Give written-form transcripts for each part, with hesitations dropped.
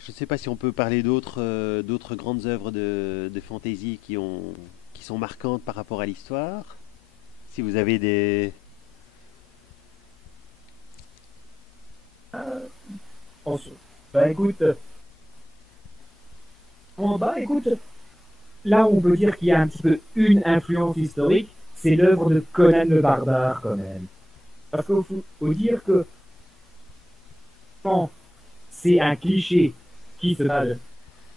Je ne sais pas si on peut parler d'autres grandes œuvres de fantasy qui sont marquantes par rapport à l'histoire. Si vous avez des... En so- Bah écoute, écoute, là on peut dire qu'il y a un petit peu une influence historique, c'est l'œuvre de Conan le Barbare quand même. Parce qu'il faut dire que quand c'est un cliché qui se base,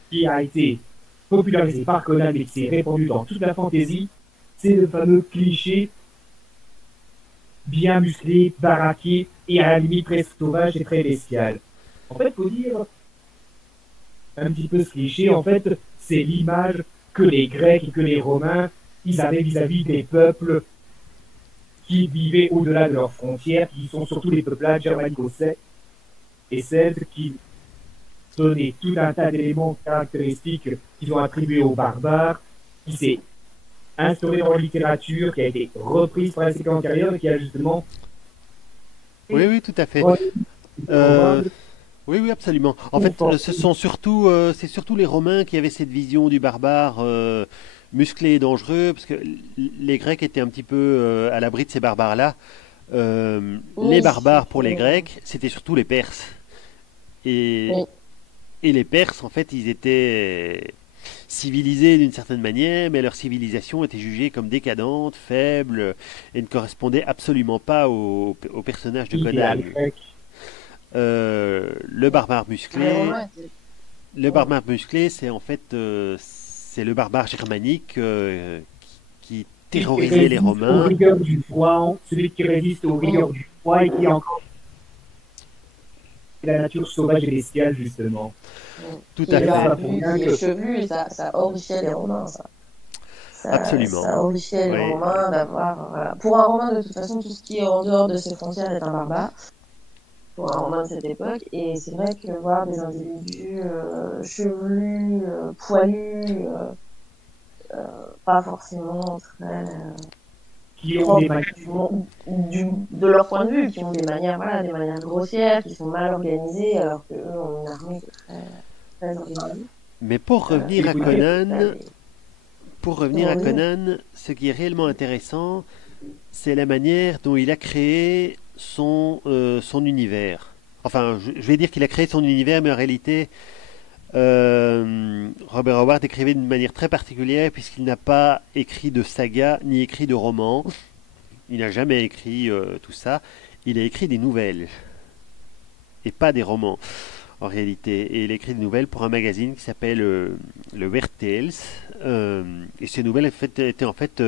qui a été popularisé par Conan et qui s'est répandu dans toute la fantasy, c'est le fameux cliché bien musclé, baraqué et à la limite presque sauvage et très bestial. En fait, faut dire un petit peu ce cliché, en fait, c'est l'image que les Grecs et que les Romains, ils avaient vis-à-vis des peuples qui vivaient au-delà de leurs frontières, qui sont surtout les peuplades germanico-celtes et celtes qui donnaient tout un tas d'éléments caractéristiques qu'ils ont attribués aux barbares, qui s'est instauré dans la littérature, qui a été reprise par la séquence antérieure et qui a justement Oui, été oui, tout à fait. Euh, probable oui, oui, absolument. En pour fait, forcer. c'est surtout les Romains qui avaient cette vision du barbare musclé et dangereux, parce que les Grecs étaient un petit peu à l'abri de ces barbares-là. Les Oui, barbares pour les oui, Grecs, c'était surtout les Perses. Et, oui. et les Perses, en fait, ils étaient civilisés d'une certaine manière, mais leur civilisation était jugée comme décadente, faible, et ne correspondait absolument pas au personnage de Conan. Idéal grec. Le barbare Les musclé, Romains étaient. le barbare musclé, c'est en fait c'est le barbare germanique qui Celui qui terrorisait les résiste aux Romains. rigueurs du froid, celui qui résiste aux Mm. rigueurs du froid et qui est encore la nature sauvage et bestiale, justement. Tout Qui à est D'ailleurs, fait, cela prouve barbu, bien qui est que, chevelu, ça horrifiait les Romains, ça. absolument. Ça horrifiait les Oui, Romains d'avoir. Voilà. Pour un Romain, de toute façon, tout ce qui est en dehors de ses frontières est un barbare, pour un Romain de cette époque. Et c'est vrai que voir des individus chevelus, poilus, pas forcément très. qui ont des Propres, manières de leur point de vue, qui ont des manières, voilà, des manières grossières, qui sont mal organisées, alors qu'eux ont une armée qui est très organisée. mais pour revenir il à faut dire, T'as Conan, des... pour revenir Comment à dire. Conan, ce qui est réellement intéressant, c'est la manière dont il a créé son univers. Enfin, je vais dire qu'il a créé son univers, mais en réalité, Robert Howard écrivait d'une manière très particulière puisqu'il n'a pas écrit de saga ni écrit de roman. Il n'a jamais écrit tout ça. Il a écrit des nouvelles et pas des romans en réalité. Et il a écrit des nouvelles pour un magazine qui s'appelle le Weird Tales. Et ces nouvelles étaient en fait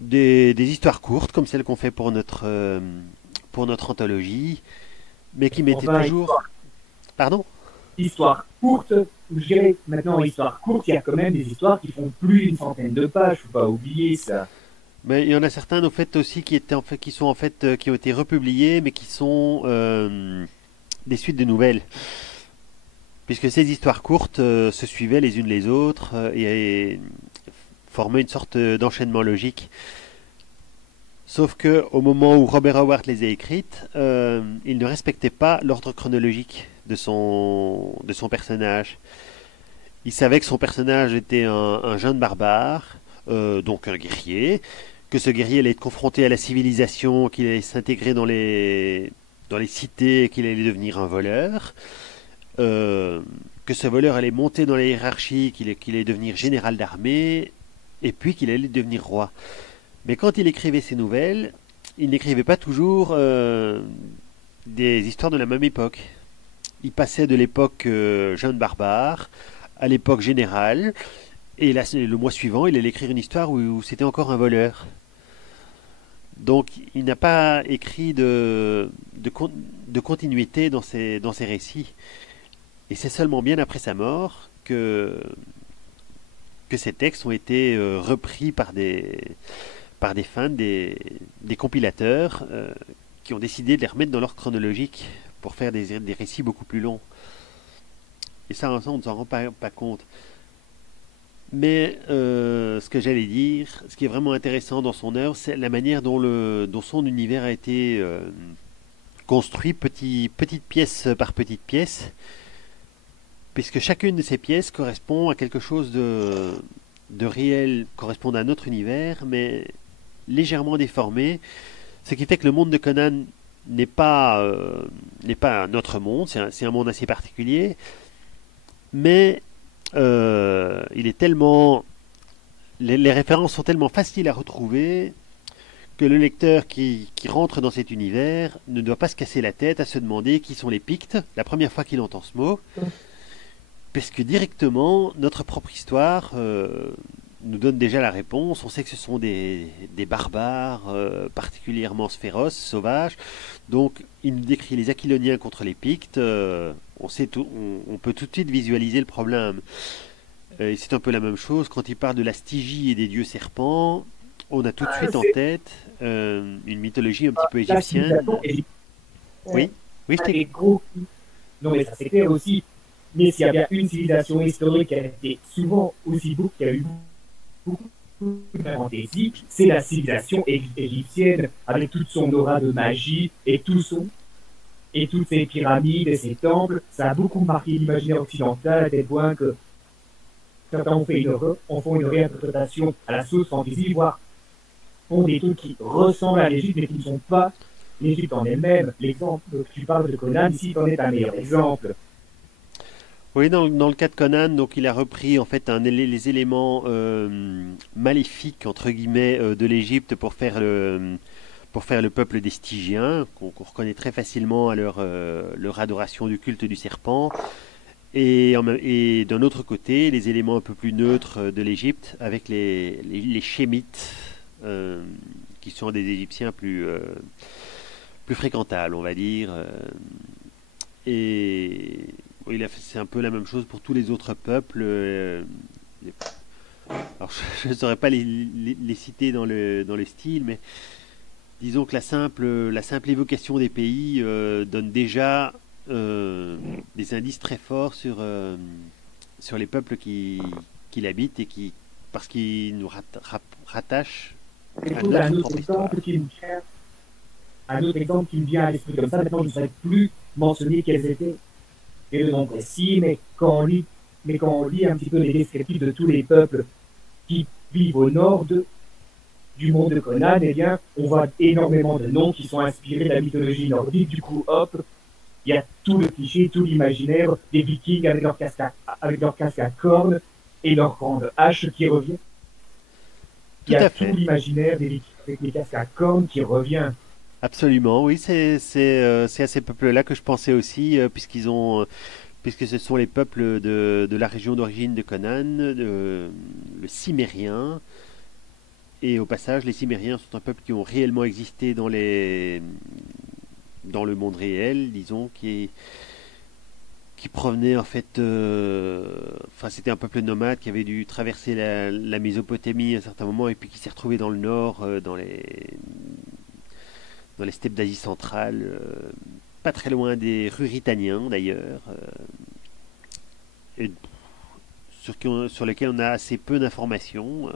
des histoires courtes comme celles qu'on fait pour notre anthologie, mais qui mettaient enfin, toujours... Pardon. histoire courte, je dirais maintenant histoire courte, il y a quand même des histoires qui font plus d'une centaine de pages, faut pas oublier ça. Mais il y en a certains au fait aussi qui étaient en fait qui sont en fait qui ont été republiés mais qui sont des suites de nouvelles puisque ces histoires courtes se suivaient les unes les autres et formaient une sorte d'enchaînement logique. Sauf que au moment où Robert Howard les a écrites, il ne respectait pas l'ordre chronologique de son personnage. Il savait que son personnage était un jeune barbare, donc un guerrier, que ce guerrier allait être confronté à la civilisation, qu'il allait s'intégrer dans les cités, qu'il allait devenir un voleur, euh, que ce voleur allait monter dans la hiérarchie, qu'il allait devenir général d'armée, et puis qu'il allait devenir roi. Mais quand il écrivait ses nouvelles, il n'écrivait pas toujours des histoires de la même époque. Il passait de l'époque jeune barbare à l'époque générale, et là, le mois suivant, il allait écrire une histoire où c'était encore un voleur. Donc, il n'a pas écrit de continuité dans ses récits. Et c'est seulement bien après sa mort que ces textes ont été repris par des fans, des compilateurs, qui ont décidé de les remettre dans l'ordre chronologique pour faire des récits beaucoup plus longs. Et ça, on ne s'en rend pas compte. Mais ce que j'allais dire, ce qui est vraiment intéressant dans son œuvre, c'est la manière dont son univers a été euh, construit petite pièce par petite pièce, puisque chacune de ces pièces correspond à quelque chose de réel, correspond à un autre univers, mais légèrement déformé, ce qui fait que le monde de Conan n'est pas notre monde, c'est un monde assez particulier, mais il est tellement, les références sont tellement faciles à retrouver que le lecteur qui rentre dans cet univers ne doit pas se casser la tête à se demander qui sont les Pictes la première fois qu'il entend ce mot, parce que directement notre propre histoire nous donne déjà la réponse. On sait que ce sont des barbares particulièrement féroces, sauvages. Donc il nous décrit les Aquiloniens contre les Pictes. On peut tout de suite visualiser le problème. Et c'est un peu la même chose quand il parle de la Stygie et des dieux serpents. On a tout de suite en tête une mythologie un petit peu égyptienne. Oui, oui, je t'ai... Non, mais ça c'est clair aussi. Mais s'il y a bien une civilisation historique qui a été souvent aussi beau, qui a eu beaucoup de fantaisie, c'est la civilisation égyptienne, avec toute son aura de magie et toutes ses pyramides et ses temples. Ça a beaucoup marqué l'imaginaire occidental à tel point que certains en font une réinterprétation à la sauce fantasy, voire font des trucs qui ressemblent à l'Égypte, mais qui ne sont pas l'Égypte en elle-même. L'exemple que tu parles de Conan, ici, t'en est un meilleur exemple. Oui, dans le cas de Conan, donc il a repris en fait les éléments maléfiques entre guillemets de l'Égypte pour faire le peuple des Stygiens, qu'on reconnaît très facilement à leur adoration du culte du serpent, et d'un autre côté les éléments un peu plus neutres de l'Égypte avec les Shémites, qui sont des Égyptiens plus fréquentables, on va dire, et c'est un peu la même chose pour tous les autres peuples. Alors, je ne saurais pas les citer dans le style, mais disons que la simple évocation des pays donne déjà des indices très forts sur les peuples qui l'habitent et parce qu'ils nous rattachent à notre propre histoire. Un autre exemple qui me vient à l'esprit comme ça, maintenant je ne saurais plus mentionner quels étaient et le nom précis, mais quand on lit un petit peu les descriptifs de tous les peuples qui vivent au nord du monde de Conan, eh bien, on voit énormément de noms qui sont inspirés de la mythologie nordique. Du coup, hop, il y a tout le cliché, tout l'imaginaire des Vikings avec leur casque à cornes et leur grande hache qui revient. Il y a tout l'imaginaire des Vikings avec les casques à cornes qui revient. Absolument, oui, c'est à ces peuples-là que je pensais aussi, puisque ce sont les peuples de la région d'origine de Conan, le Cimérien. Et au passage, les Cimériens sont un peuple qui ont réellement existé dans le monde réel, disons, qui provenait en fait, enfin c'était un peuple nomade qui avait dû traverser la Mésopotamie à un certain moment et puis qui s'est retrouvé dans le nord, dans les steppes d'Asie centrale, pas très loin des Ruritaniens d'ailleurs, et sur lesquels on a assez peu d'informations.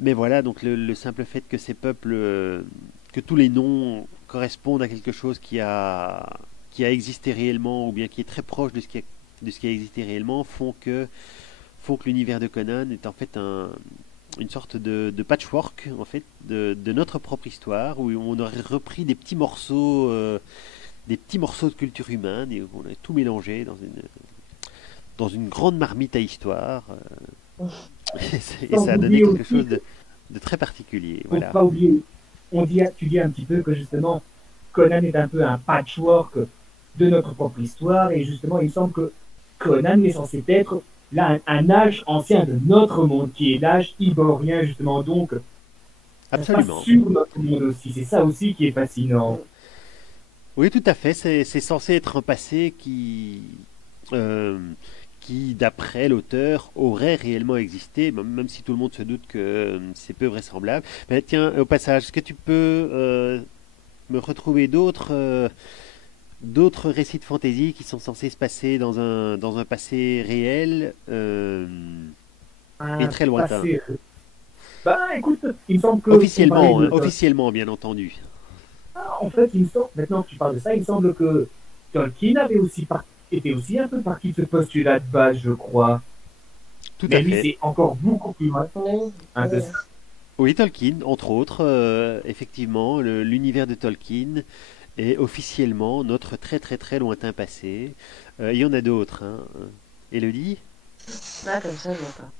Mais voilà, donc le simple fait que ces peuples, que tous les noms correspondent à quelque chose qui a existé réellement, ou bien qui est très proche de ce qui a existé réellement, font que l'univers de Conan est en fait une sorte de patchwork en fait de notre propre histoire, où on aurait repris des petits morceaux de culture humaine et on a tout mélangé dans une grande marmite à histoire. Et ça a donné quelque chose de très particulier. Faut Voilà. pas oublier, tu dis un petit peu que justement Conan est un peu un patchwork de notre propre histoire, et justement il semble que Conan est censé être là un âge ancien de notre monde, qui est l'âge iborien justement, donc Absolument. sur notre monde aussi. C'est ça aussi qui est fascinant. Oui, tout à fait. C'est censé être un passé qui, d'après l'auteur, aurait réellement existé, même si tout le monde se doute que c'est peu vraisemblable. Mais tiens, au passage, est-ce que tu peux me retrouver d'autres récits de fantasy qui sont censés se passer dans un passé réel et très lointain? Bah écoute, il me semble que... Officiellement, bien entendu. En fait, il me semble, maintenant que tu parles de ça, il me semble que Tolkien avait aussi était aussi un peu parti de ce postulat de base, je crois. Tout Mais à lui, fait. c'est encore beaucoup plus loin Oui, hein, que oui. ça. Oui, Tolkien, entre autres, effectivement, l'univers de Tolkien est officiellement notre très très très lointain passé. Il y en a d'autres, hein. Élodie? Là, comme ça, je vois pas.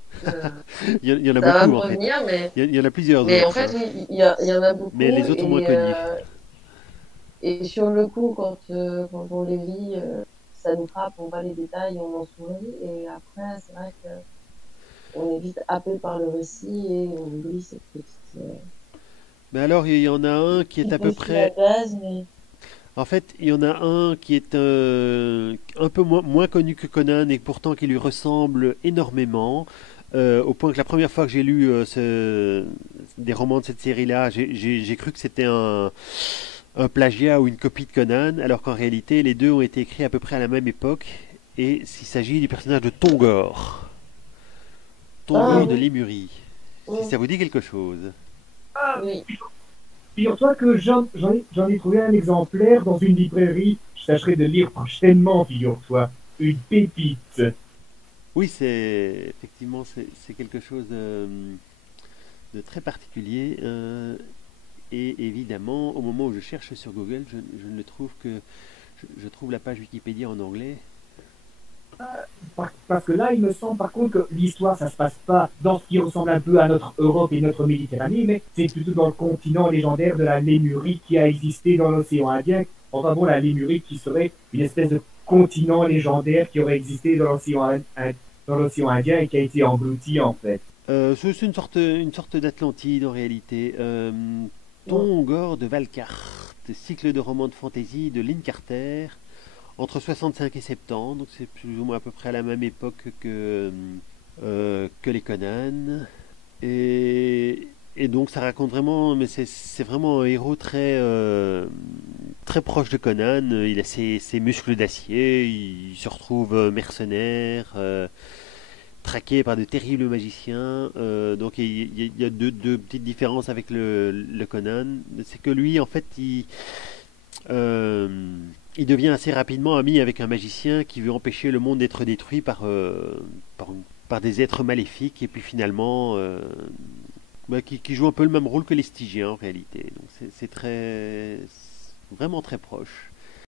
Il y en a Ça va beaucoup me en fait. revenir, Il y en a plusieurs mais en autres, fait, hein. oui, il y en a Mais beaucoup. les autres sont moins connus. Et sur le coup, quand on les lit, ça nous frappe, on voit les détails, on en sourit. Et après, c'est vrai qu'on est vite happé par le récit et on oublie cette petite, Mais alors, il y en a un qui est petite à peu postulat près. de base. Mais En fait, il y en a un qui est un peu moins connu que Conan et pourtant qui lui ressemble énormément. Au point que la première fois que j'ai lu des romans de cette série-là, j'ai cru que c'était un plagiat ou une copie de Conan, alors qu'en réalité, les deux ont été écrits à peu près à la même époque. Et il s'agit du personnage de Tongor. ah Tongor de oui, Lémurie. Si oui, ça vous dit quelque chose. oui. Figure-toi que j'en ai trouvé un exemplaire dans une librairie. Je tâcherai de lire prochainement, figure-toi. Une pépite. Oui, c'est effectivement c'est quelque chose de très particulier. Et évidemment, au moment où je cherche sur Google, je ne le trouve que je trouve la page Wikipédia en anglais. Parce que là, il me semble par contre que l'histoire, ça se passe pas dans ce qui ressemble un peu à notre Europe et notre Méditerranée, mais c'est plutôt dans le continent légendaire de la Lémurie qui a existé dans l'océan Indien. Enfin bon, la Lémurie qui serait une espèce de continent légendaire qui aurait existé dans l'océan Indien et qui a été englouti en fait. C'est une sorte d'Atlantide en réalité. Ouais. Tongor de Valkart, cycle de romans de fantasy de Lynn Carter, entre 65 et 70, donc c'est plus ou moins à peu près à la même époque que les Conan. Et donc ça raconte vraiment, mais c'est vraiment un héros très proche de Conan. Il a ses muscles d'acier, il se retrouve mercenaire, traqué par de terribles magiciens. Donc il y a deux petites différences avec le Conan. C'est que lui, en fait, euh, il devient assez rapidement ami avec un magicien qui veut empêcher le monde d'être détruit par, par des êtres maléfiques. Et puis finalement, qui joue un peu le même rôle que les Stygiens en réalité. Donc c'est vraiment très proche.